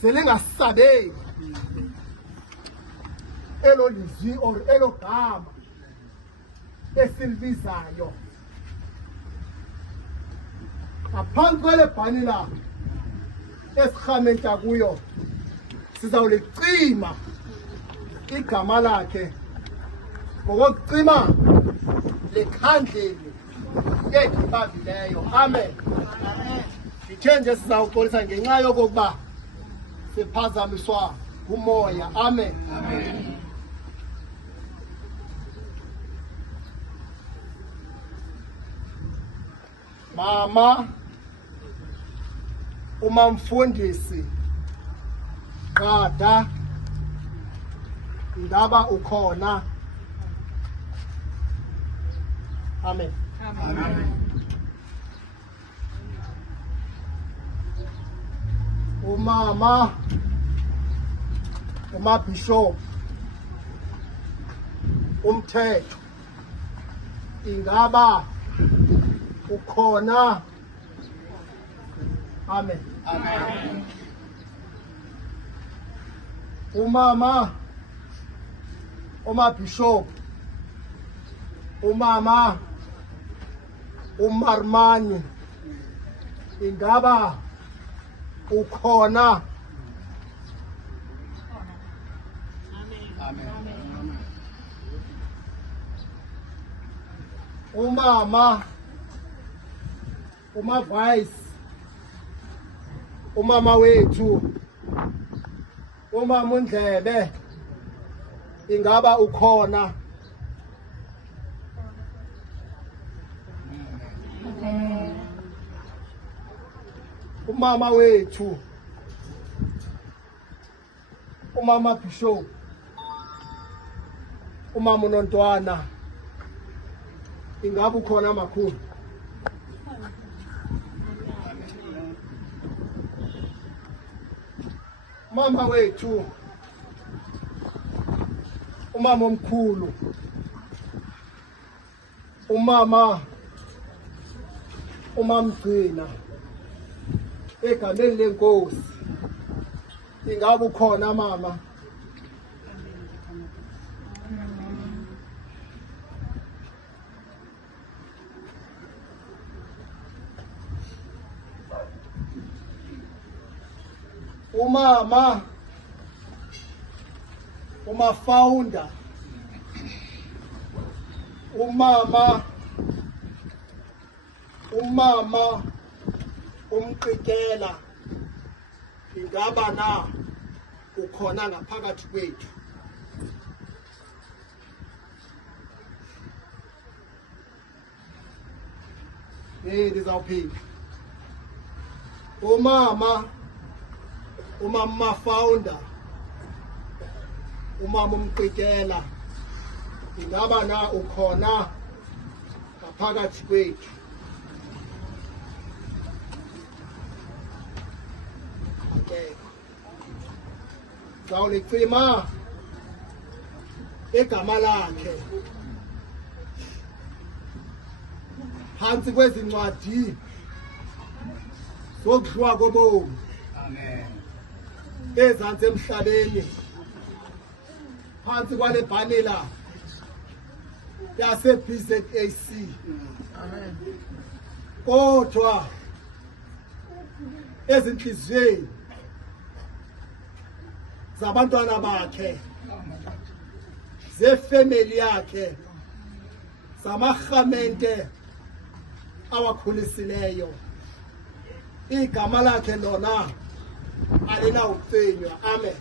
selingasabeki elo lizwi or elo gama esilibizayo ngaphansi kwele bhani la esirhamenta kuyo sizawulicima igama lakhe ngokucima lekhandleni yethu ibabileyo. Amen. Ndithe nje sizawuxolisa ngenxa yokokuba siphazamiswa umoya. Amen. Mama umamfundisi Qada, ingaba ukhona? Amen. Umama umabhishop umthetho, ingaba ukhona? Amen. Umama umabhishop umama uMarmani, ingaba ukhona? Umama umavice umama wethu umama uNdlebe, ingaba ukhona? Umama wethu umama Bishop umama uNontwana, ingaba ukhona makhulu? Mama wethu umama omkhulu umama uMamgcina, egameni lenkosi, ingaba ukhona mama? Umama umafounder umama umqikela, ingaba na ukhona ngaphakathi kwethu? Ndizawuphinda. Umama founder umama umqikela, ingaba na ukhona ngaphakathi kwethu? Zawulicima igama lakhe phantsi kwezi ncwadi zokudliwa kobomi ezantsi emhlabeni, phantsi kwale bhanela yase-BZAC. Kodwa ezinhliziyweni zabantwana bakhe, zefemeli yakhe, zamarhamente awakhulisileyo, igama lakhe lona alinawuphenywa. Amen.